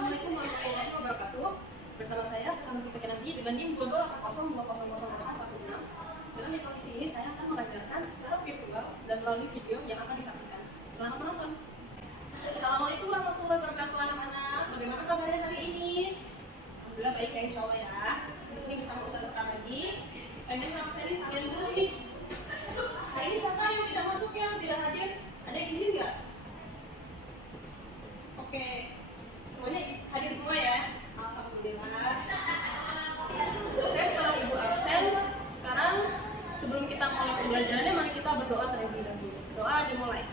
Assalamualaikum warahmatullahi wabarakatuh. Bersama saya Sekarang Kita Kenadi dengan NIM 2280200016. Dalam video teaching ini saya akan mengajarkan secara virtual dan melalui video yang akan disaksikan. Selamat menonton. Assalamualaikum warahmatullahi wabarakatuh anak-anak. Bagaimana kabarnya hari ini? Alhamdulillah baik ya, insya Allah ya. Di sini bersama Ustaz Sekarang lagi. Pengen absenin kalian dulu nih. Hari ini siapa yang tidak masuk ya, tidak hadir? Ada yang izin nggak? Oke, semuanya hadir semua ya. Alhamdulillah. Oke, setelah ibu absen, sekarang sebelum kita mulai pembelajarannya, mari kita berdoa terlebih dahulu. Doa dimulai.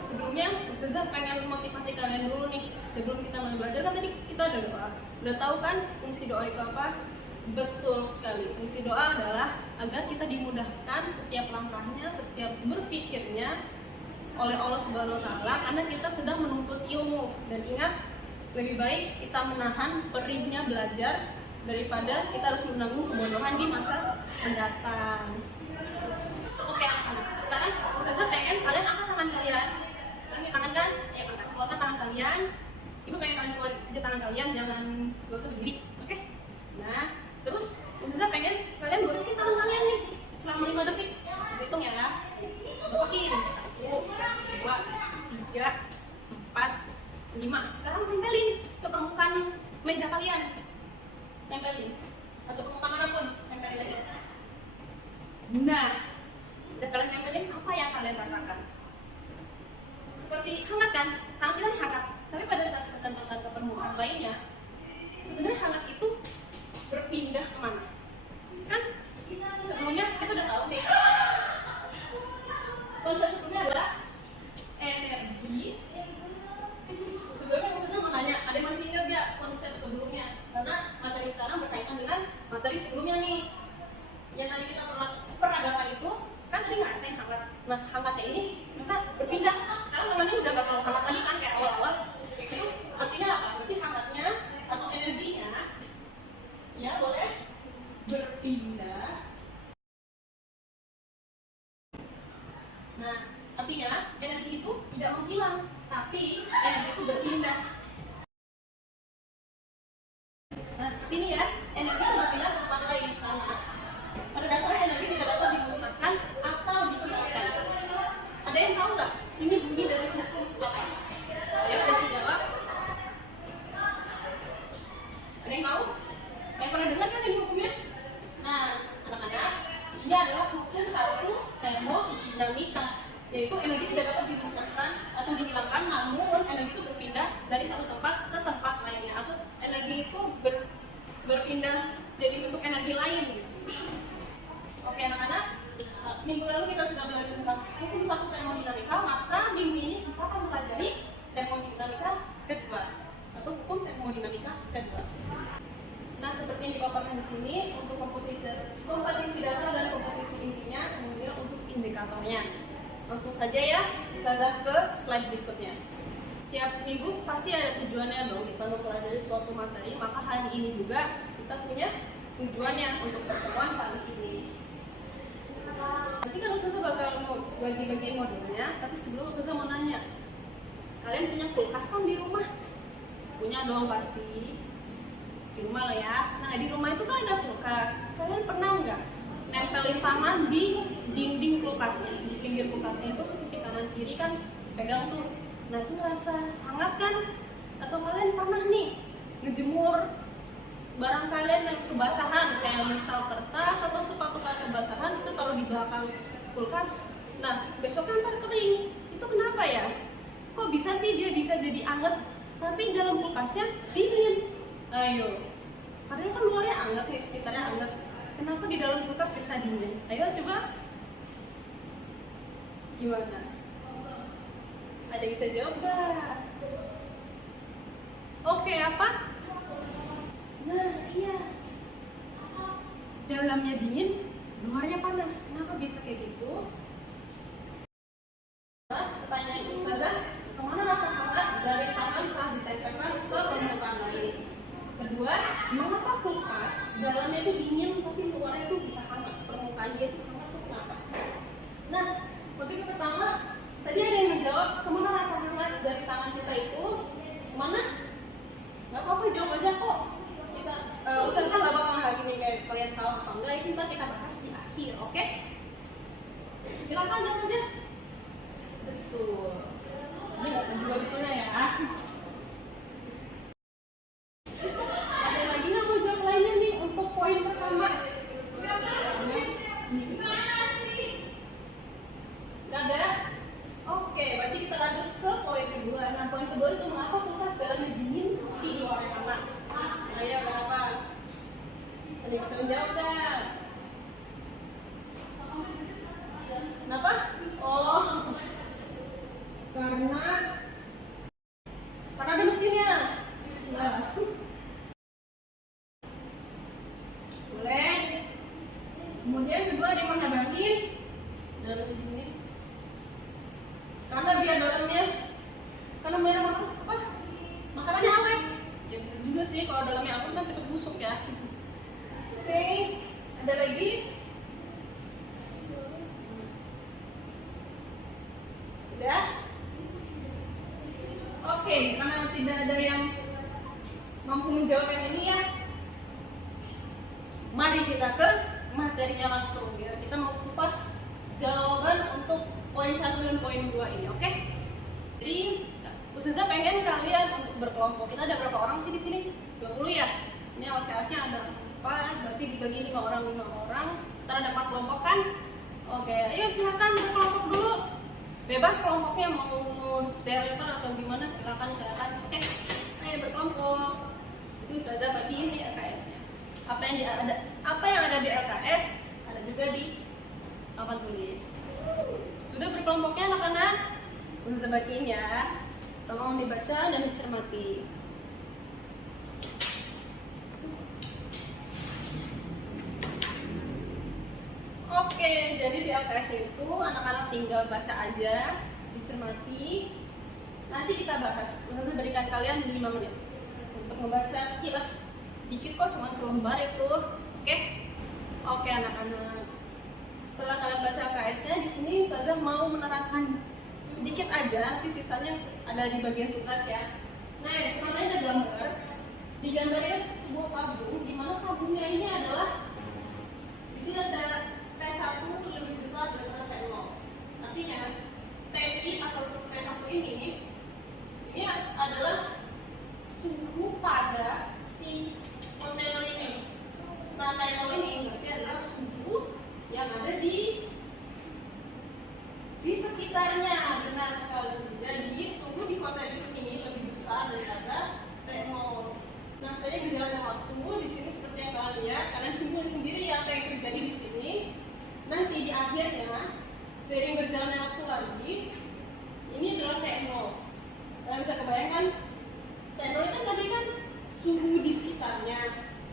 Sebelumnya, Ustazah pengen motivasi kalian dulu nih. Sebelum kita mulai belajar, kan tadi kita ada doa. Udah tahu kan fungsi doa itu apa? Betul sekali. Fungsi doa adalah agar kita dimudahkan setiap langkahnya, setiap berpikirnya oleh Allah Subhanahu wa Ta'ala, karena kita sedang menuntut ilmu. Dan ingat, lebih baik kita menahan perihnya belajar daripada kita harus menanggung kebodohan di masa mendatang. Oke anak-anak, sekarang Ustazah pengen kalian angkat tangan kalian. Ini tangan kan? Ya angkat, keluarkan tangan kalian. Ibu pengen kalian keluar aja tangan kalian, jangan gak usah berdiri. Oke? Nah, terus Ustazah pengen kalian gosokin tangan kalian nih selama 5 detik. Hitung ya. Gosokin. 1, 2, 3, 4, 5. Sekarang tempelin ke permukaan meja kalian. Tempelin. Atau permukaan manapun, tempelin aja. Nah, udah kalian tempelin, apa yang kalian rasakan? Seperti hangat kan? Tangan kita hangat. Tapi pada saat kita tempelkan ke permukaan lainnya, sebenarnya hangat itu berpindah kemana? Kan sebelumnya kita udah tahu nih, konsep sebelumnya adalah energi. Sebelumnya maksudnya mau nanya, ada yang masih ingat gak konsep sebelumnya? Karena materi sekarang berkaitan dengan materi sebelumnya nih. Yang tadi kita peragakan itu, kan tadi ngerasain hangat. Nah, hangatnya ini kita berpindah. Sekarang teman-teman udah gak terlalu hangat lagi kan kayak awal-awal. Itu artinya apa? Berarti hangatnya atau energinya ya boleh berpindah. Nah, artinya energi itu tidak menghilang, tapi energi itu berpindah. Nah, seperti ini ya, energi itu berpindah ke tempat lain. Karena pada dasarnya energi tidak dapat dimusnahkan atau dihilangkan. Ada yang tahu nggak? Ini bunyi dari hukum apa? Saya bisa jawab. Ada yang tahu? Yang pernah dengar kan ini hukumnya? Nah, anak-anak, ini adalah hukum 1 termodinamika, yaitu energi tidak dapat dimusnahkan atau dihilangkan, namun energi itu berpindah dari satu tempat ke tempat lainnya, atau energi itu berpindah jadi bentuk energi lain. Oke anak-anak, minggu lalu kita sudah belajar tentang hukum 1 termodinamika, maka minggu ini kita akan mempelajari termodinamika kedua atau hukum termodinamika kedua. Nah, seperti yang dipaparkan di sini untuk kompetisi dasar dan kompetisi intinya, kemudian untuk indikatornya. Langsung saja ya, Ustazah ke slide berikutnya. Tiap minggu pasti ada tujuannya dong kita mempelajari suatu materi, maka hari ini juga kita punya tujuannya untuk pertemuan kali ini. Nanti kan Ustazah bakal mau bagi-bagi modulnya, tapi sebelum Ustazah mau nanya, kalian punya kulkas kan di rumah? Punya dong pasti. Di rumah lah ya. Nah, di rumah itu kan ada kulkas. Kalian pernah nggak nempelin tangan di dinding kulkasnya? Di pinggir kulkasnya itu sisi kanan kiri kan pegang tuh. Nah, itu ngerasa hangat kan? Atau kalian pernah nih ngejemur barang kalian yang kebasahan, kayak misal kertas atau sepatu kalian kebasahan, itu taruh di belakang kulkas. Nah, besok kan ntar kering. Itu kenapa ya? Kok bisa sih dia bisa jadi anget, tapi dalam kulkasnya dingin? Ayo, padahal kan luarnya anget nih, sekitarnya anget. Kenapa di dalam kulkas bisa dingin? Ayo coba. Gimana? Ada yang bisa jawab gak? Oke, apa? Nah, iya. Dalamnya dingin, luarnya panas. Kenapa bisa kayak gitu? Nah, pertanyaan Ustazah, kemana rasa hangat dari tangan saat ditempelkan ke permukaan lain? Kedua, mengapa kulkas dalamnya itu dingin tapi luarnya itu bisa hangat, permukaannya itu hangat itu kenapa? Nah, motif pertama, tadi ada yang menjawab kemana rasa hangat dari tangan kita itu, kemana? menjawab dah. Kenapa? Oh, karena ada mesinnya. Nah. Boleh. Kemudian kedua dia menambahin dalam ini. Karena dia dalamnya, karena merah apa? Makanannya awet. Ya benar juga sih, kalau dalamnya awet kan cepet busuk ya. Oke, ada lagi. Udah? Oke, karena tidak ada yang mampu menjawab yang ini ya, mari kita ke materinya langsung biar kita mau kupas jawaban untuk poin 1 dan poin 2 ini, oke? Jadi Ustazah pengen kalian untuk berkelompok. Kita ada berapa orang sih di sini? 20 ya. Ini LKS-nya ada 4, berarti dibagi 5 orang. Ntar ada 4 kelompok kan? Oke, ayo silakan berkelompok dulu. Bebas kelompoknya mau stereotype atau gimana, silakan. Oke, ayo berkelompok. Itu Ustazah bagi ini LKS-nya. Apa yang ada di LKS ada juga di papan tulis. Sudah berkelompoknya anak-anak? Ustazah bagiin ya. Tolong dibaca dan dicermati. Oke, jadi di LKS itu anak-anak tinggal baca aja, dicermati. Nanti kita bahas. Ustazah berikan kalian 5 menit untuk membaca sekilas. Dikit kok, cuma selembar itu. Oke anak-anak. Setelah kalian baca LKS-nya, di sini Ustazah mau menerangkan sedikit aja, nanti sisanya ada di bagian tugas ya. Nah, di mana ada gambar. Di gambar ini sebuah tabung, di mana tabungnya ini adalah di sini ada T1 lebih besar daripada T0. Artinya TI atau T1 ini adalah suhu pada si kontainer ini. Nah, T0 ini berarti adalah suhu yang ada di sekitarnya. Benar sekali. Jadi suhu di kontainer ini lebih besar daripada T0. Nah, saya berjalannya waktu di sini seperti yang kalian lihat, kalian simpulin sendiri ya apa yang terjadi di sini. Nanti di akhirnya seiring berjalannya waktu lagi, ini adalah T0. Kalian bisa kebayangkan T0 itu tadi kan suhu di sekitarnya.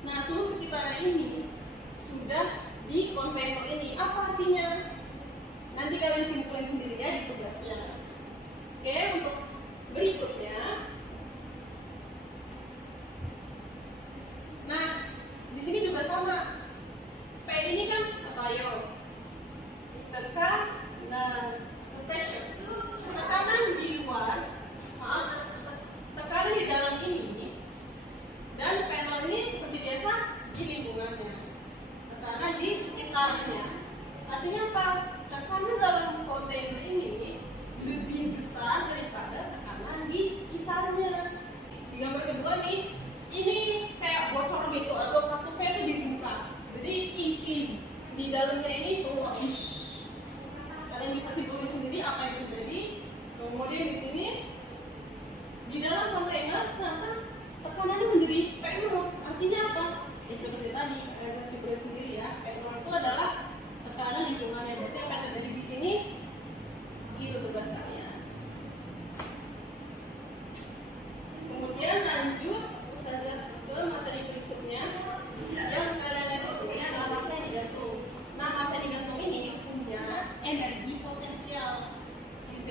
Nah, suhu sekitarnya ini sudah di kontainer ini. Apa artinya? Nanti kalian simpulin sendiri ya di tugasnya. Oke, untuk berikutnya. Nah, di sini juga sama. P ini kan apa yo? Pressure. Tekanan di luar, tekanan di dalam ini, dan panel ini seperti biasa di lingkungannya. Tekanan di sekitarnya. Artinya apa? Tekanan dalam kontainer ini lebih besar daripada tekanan di sekitarnya. Di gambar kedua nih, ini kayak bocor gitu atau kartunya itu dibuka. Jadi isi di dalamnya ini keluar. Kalian bisa simpulin sendiri apa yang terjadi. Kemudian di sini di dalam kontainer ternyata tekanannya menjadi P0. Artinya apa? Ya seperti tadi, kalian simpulin sendiri ya. P0 itu adalah tekanan lingkungannya. Berarti apa yang terjadi di sini? Itu tugas kalian. Kemudian lanjut Ustazah ke materi berikutnya. Yang kalian lihat di sini adalah massa yang digantung. Nah, massa yang digantung ini punya energi potensial Z.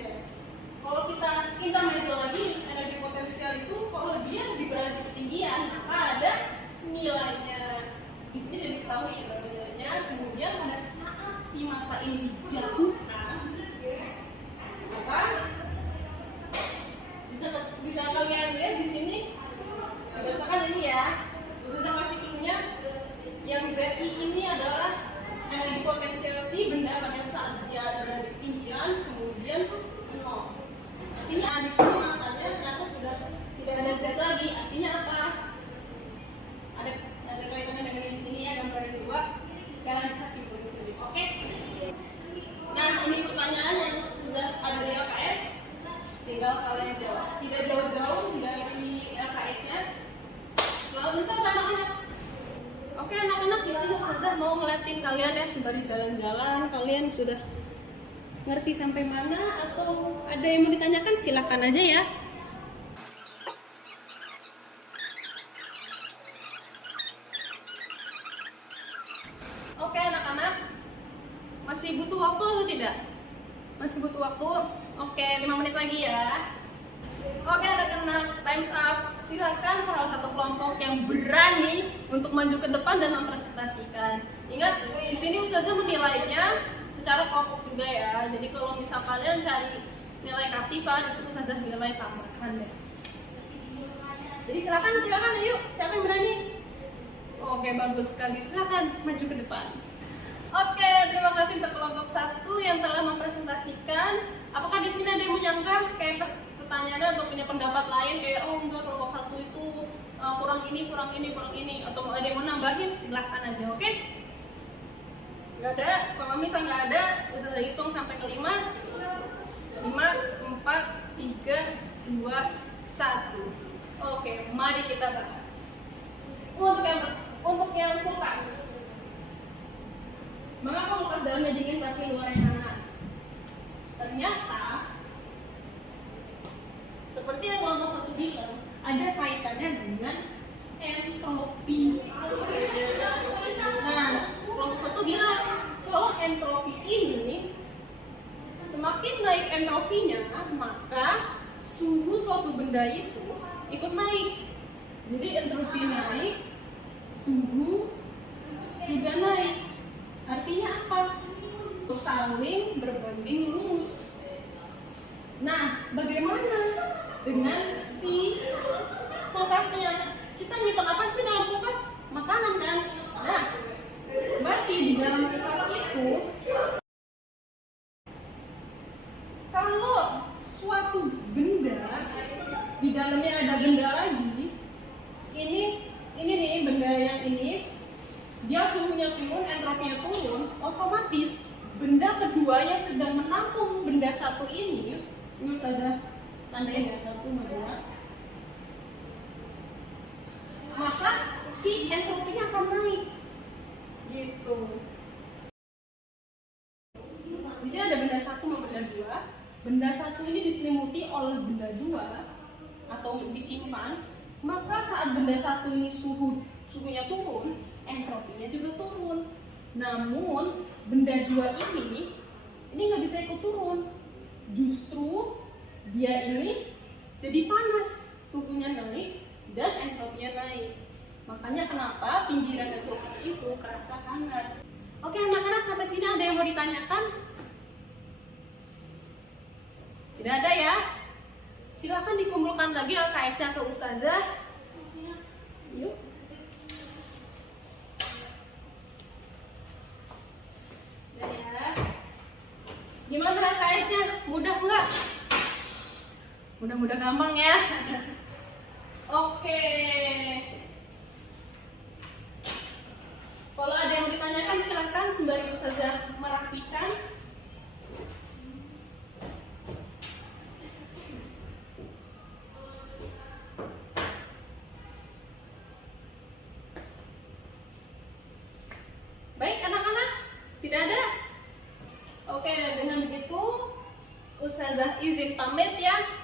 Kalau kita intermezzo lagi, energi potensial itu kalau dia berada di ketinggian, maka ada nilainya. Di sini tidak diketahui ya berapa nilainya. Kemudian pada saat si massa ini dijauhkan, maka bisa kalian lihat di sini berdasarkan ini ya. Ustazah kasih clue-nya, yang ZI ini adalah energi potensial si benda pada saat dia berada di ketinggian, kemudian 0. Artinya di sini masanya ternyata sudah tidak ada Z lagi. Artinya apa? Ada kaitannya dengan di sini ya, gambar yang kedua. Kalian bisa simpulin sendiri. Oke? Nah, ini pertanyaan yang sudah ada di LKS. Tinggal kalian jawab. Tidak jauh-jauh dari LKS-nya. Selalu mencoba anak-anak. Oke anak-anak, di sini Ustazah mau ngeliatin kalian ya sembari jalan-jalan. Kalian sudah ngerti sampai mana atau ada yang mau ditanyakan? Silahkan aja ya. Oke anak-anak, masih butuh waktu atau tidak? Masih butuh waktu? Oke, 5 menit lagi ya. Oke anak-anak, time's up. Silakan salah satu kelompok yang berani untuk maju ke depan dan mempresentasikan. Ingat, di sini Ustazah menilainya secara kelompok juga ya. Jadi kalau misal kalian cari nilai keaktifan, itu Ustazah nilai tambahan ya. Jadi silakan ayo, siapa yang berani? Oke, bagus sekali. Silakan maju ke depan. Oke, terima kasih untuk kelompok 1 yang telah mempresentasikan. Apakah di sini ada yang menyangka kayak pertanyaannya atau punya pendapat lain kayak oh enggak kelompok 1 itu kurang ini atau ada yang mau nambahin? Silahkan aja, oke? Nggak ada. Kalau misal nggak ada, bisa hitung sampai ke 5, 4, 3, 2, 1. Oke, mari kita bahas. Untuk yang kulkas. Mengapa kulkas dalamnya dingin tapi luarnya hangat? Ternyata seperti yang kelompok 1 bilang, ada kaitannya dengan entropi. Nah, kelompok 1 bilang kalau entropi ini semakin naik entropinya, maka suhu suatu benda itu ikut naik. Jadi entropi naik, suhu juga naik. Artinya apa? Saling berbanding lurus. Nah, bagaimana dengan si kulkasnya? Kita nyimpan apa sih dalam kulkas? Makanan kan? Nah, berarti di dalam kulkas itu kalau suatu benda di dalamnya ada benda lagi, ini nih benda yang ini dia suhunya turun, entropinya turun, otomatis benda kedua yang sedang menampung benda satu ini saja tandain ya 1, 2, maka si entropinya akan naik gitu. Di sini ada benda 1 sama benda 2. Benda 1 ini diselimuti oleh benda 2 atau disimpan, maka saat benda 1 ini suhunya turun, entropinya juga turun. Namun benda 2 ini nggak bisa ikut turun. Justru dia ini jadi panas, suhunya naik dan entropinya naik. Makanya kenapa pinggiran dan kulkas itu kerasa hangat. Oke anak-anak, sampai sini ada yang mau ditanyakan? Tidak ada ya? Silakan dikumpulkan lagi LKS-nya ke Ustazah. Yuk. Ya. Gimana LKS-nya? Mudah nggak? Mudah-mudah gampang ya. Oke. Kalau ada yang mau ditanyakan silahkan sembari Ustazah merapikan. Baik anak-anak, tidak ada? Oke, dengan begitu Ustazah izin pamit ya.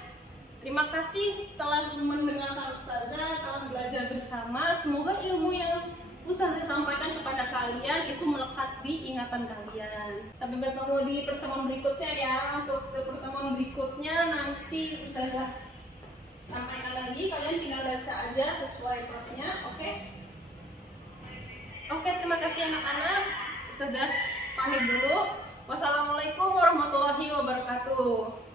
Terima kasih telah mendengarkan Ustazah, telah belajar bersama. Semoga ilmu yang Ustazah sampaikan kepada kalian itu melekat di ingatan kalian. Sampai bertemu di pertemuan berikutnya ya. Untuk pertemuan berikutnya nanti Ustazah sampaikan lagi. Kalian tinggal baca aja sesuai proofnya, oke? Oke, terima kasih anak-anak. Ustazah pamit dulu. Wassalamualaikum warahmatullahi wabarakatuh.